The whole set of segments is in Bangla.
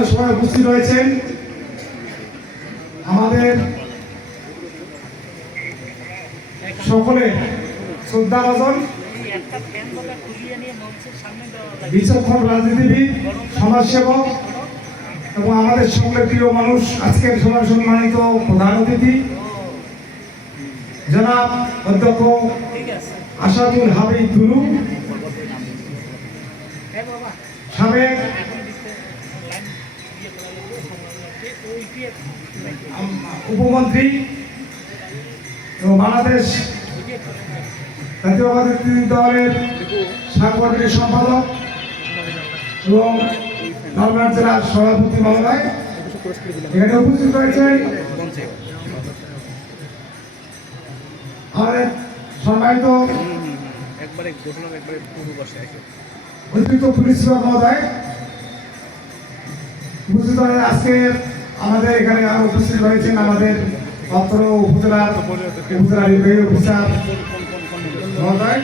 আলোচনা সভায় উপস্থিত রয়েছেন আমাদের সকলে শ্রদ্ধাভাজন বিচক্ষণ রাজনীতিবিদ, সমাজসেবক এবং আমাদের সকলের প্রিয় মানুষ, আজকের সভার সম্মানিত প্রধান অতিথি জনাব অধ্যক্ষ আসাদুল হাবিব দুলু, সাবেক উপমন্ত্রী এবং বাংলাদেশ জাতীয়তাবাদী দলের সাংগঠনিক সম্পাদক এবং লালবাগ জেলার সভাপতি মহোদয় এখানে উপস্থিত রয়েছেন আমাদের সম্মানিত অতিরিক্ত পুলিশ সুপার মহোদয় উপস্থিত হলেন। আজকে আমাদের এখানে আরো উপস্থিত রয়েছেন আমাদের অত্র উপজেলা নির্বাহী অফিসার মহোদয়,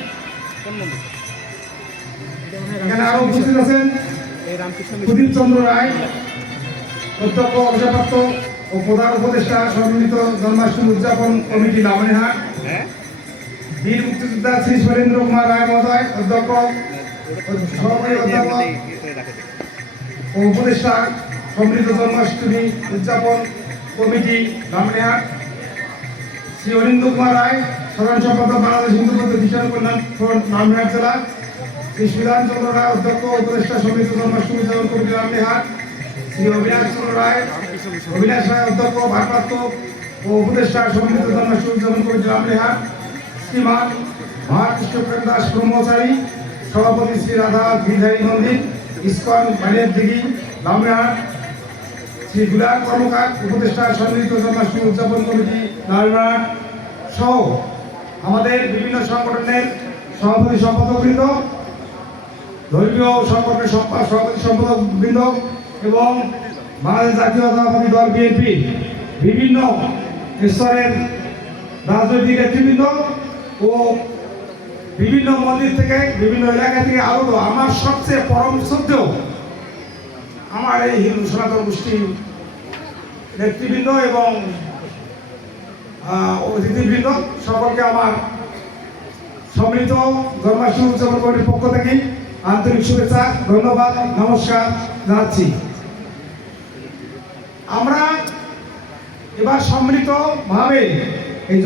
এখানে আরো উপস্থিত আছেন প্রদীপ চন্দ্র রায়, অধ্যক্ষ অবসরপ্রাপ্ত ও প্রধান উপদেষ্টা সম্মিলিত জন্মাষ্টমী উদযাপন কমিটি লাবণীহাট, বীর মুক্তিযোদ্ধা শ্রী শৈলেন্দ্র কুমার রায় মহোদয়, অধ্যক্ষ সহকারী অধ্যাপক ও উপদেষ্টা সম্মিলিত জন্মাষ্টমী উদযাপন কমিটি লাবণীহাট, শ্রী অরিন্দ্র কুমার রায়, সাধারণ সম্পাদক বাংলাদেশ হিন্দু বৌদ্ধ খ্রিস্টান কল্যাণ ফ্রন্ট লাবণীহাট জেলা, শ্রী সুধান চন্দ্র রায়, অধ্যক্ষ উপদেষ্টা সম্মিলিত জন্মাষ্টমী উদযাপন কমিটি লাবণীহাট, শ্রী অবিনাশ চন্দ্র রায়, অবিনাশ রায়, অধ্যক্ষ ভারপ্রাপ্ত ও উপদেষ্টা সম্মিলিত জন্মাষ্টমী উদযাপন কমিটি লাবণীহাট, শ্রীমান মহাকৃষ্ণ প্রেম দাস ব্রহ্মচারী, সভাপতি শ্রী রাধা গিরিধারী মন্দির ইস্কন বানিয়ার দিঘি লাবণীহাট, শ্রী গুলার কর্মকার, উপদেষ্টা সম্মিলিত জন্মাষ্টমী উদযাপন কমিটি লালবাগ সহ আমাদের বিভিন্ন সংগঠনের সভাপতি সম্পাদকবৃন্দ, ধর্মীয় সংগঠনের সভাপতি সম্পাদকবৃন্দ এবং বাংলাদেশ জাতীয়তাবাদী দল বিএনপি বিভিন্ন স্তরের রাজনৈতিক নেতৃবৃন্দ ও বিভিন্ন মন্দির থেকে বিভিন্ন এলাকা থেকে আগত আমার সবচেয়ে পরম শ্রদ্ধেয় আমার এই হিন্দু সনাতন গোষ্ঠী নেতৃবৃন্দ এবং অতিথিবৃন্দ সকলকে আমার সম্মিলিত জন্মাষ্টমী উদযাপন কমিটির পক্ষ থেকে আন্তরিক শুভেচ্ছা, ধন্যবাদ, নমস্কার জানাচ্ছি। আমরা এবার সম্মিলিতভাবে এই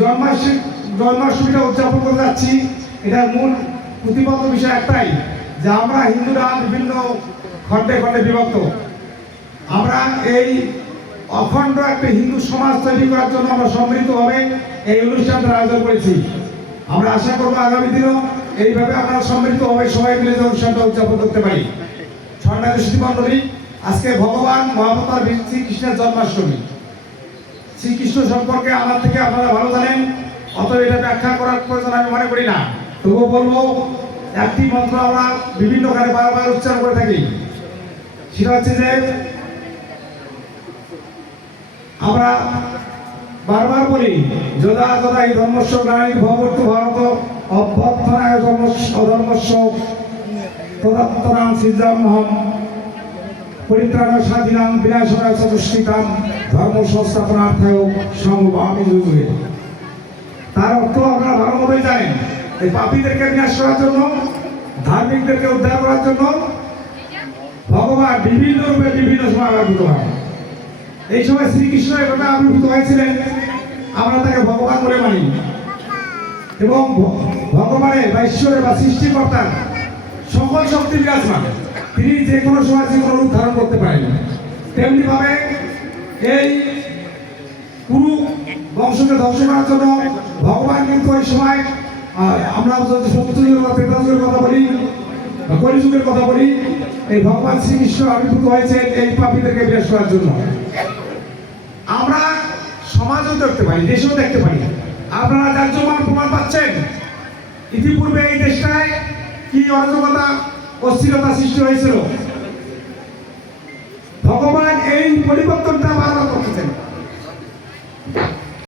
জন্মাষ্টমীটা উদযাপন করে যাচ্ছি। এটার মূল প্রতিপাদ্য বিষয় একটাই যে আমরা হিন্দুরা বিভিন্ন খণ্ডে খণ্ডে বিভক্ত। আমরা এই অখণ্ড একটা হিন্দু সমাজ তৈরি করার জন্য আমরা সম্মিলিতভাবে এই অনুষ্ঠানটার আয়োজন করেছি। আমরা আশা করবো আগামী দিনেও এইভাবে আমরা সম্মিলিতভাবে সবাই মিলে যে অনুষ্ঠানটা উদযাপন করতে পারি। স্বর্ণালী মণ্ডলী, আজকে ভগবান মহাবতার শ্রীকৃষ্ণের জন্মাষ্টমী। শ্রীকৃষ্ণ সম্পর্কে আমার থেকে আপনারা ভালো জানেন, অতএব এটা ব্যাখ্যা করার প্রয়োজন আমি মনে করি না। তবুও বলবো, একটি মন্ত্র আমরা বিভিন্নখানে বারবার উচ্চারণ করে থাকি, সেটা হচ্ছে যে আমরা বারবার বলি যদা যদা এই ধর্মস্ব গ্লানি ভবত ভারত অভ্যর্থনায় অধর্মস্ব তদাত্তরাং সৃজামহম পরিত্রাণ স্বাধীনাং বিনাশনায় চতুষ্টিতাম ধর্ম সংস্থাপনার্থায় সমভামি যুগে। তার অর্থ আপনারা ভালো মতোই জানেন, এই পাপীদেরকে বিনাশ করার জন্য, ধার্মিকদেরকে উদ্ধার করার জন্য ভগবান বিভিন্ন রূপে বিভিন্ন সময় আবির্ভূত হয়। এই সময় শ্রীকৃষ্ণ এভাবে আবির্ভূত হয়েছিলেন, আমরা তাকে ভগবান বলে মানি এবং ভগবানের বা ঈশ্বরের বা সৃষ্টিকর্তার সকল শক্তি বিরাজমান, তিনি যে কোনো সময় যে কোনো রূপ ধারণ করতে পারেন। তেমনি ভাবে এই কুরু বংশকে ধ্বংস করার জন্য ভগবান কিন্তু ওই সময় আমরা যদি সত্যযুগের বা ত্রেতাযুগের কথা বলি, কলিযুগের কথা বলি, এই ভগবান শ্রীকৃষ্ণ আবির্ভূত হয়েছেন এই পাপীদেরকে বিনাশ করার জন্য। আমরা সমাজও দেখতে পাই, দেশেও দেখতে পাই। আপনারা জাতীয়মান প্রমাণ পাচ্ছেন, ইতিপূর্বে এই দেশটায় কি অরাজকতা অস্থিরতা সৃষ্টি হয়েছিল। ভগবান এই পরিবর্তনটা বারবার করতেছেন।